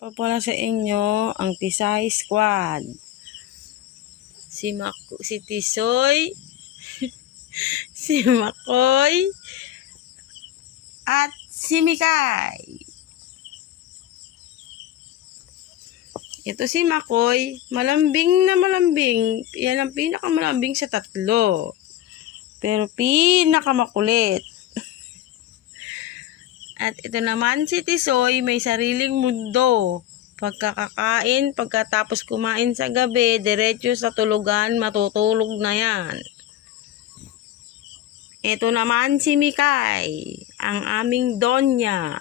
Papala sa inyo ang Tisay Squad. Si Tisoy, si Makoy, at si Mikay. Ito si Makoy, malambing na malambing. Yan ang pinakamalambing sa tatlo. Pero pinakamakulit. At ito naman si Tisoy, may sariling mundo. Pagkakakain, pagkatapos kumain sa gabi, diretso sa tulugan, matutulog na yan. Ito naman si Mikay, ang aming donya.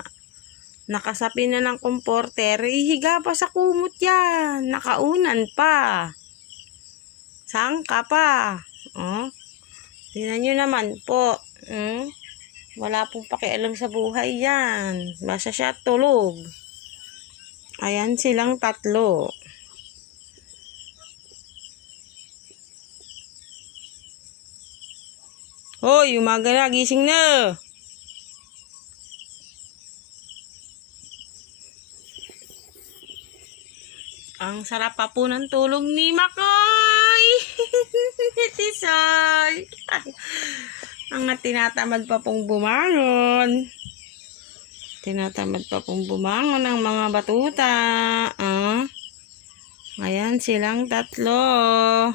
Nakasapi na ng komporter, ihiga pa sa kumot yan. Nakaunan pa. Saan ka pa? Oh? Tingnan nyo naman po. Wala pong pakialam sa buhay yan. Basta siya tulog. Ayan silang tatlo. Hoy, umaga na. Gising na. Ang sarap pa po ng tulog ni Makoy. Tisoy. Ang tinatamad pa pong bumangon. Tinatamad pa pong bumangon ng mga batuta. Ayan silang tatlo.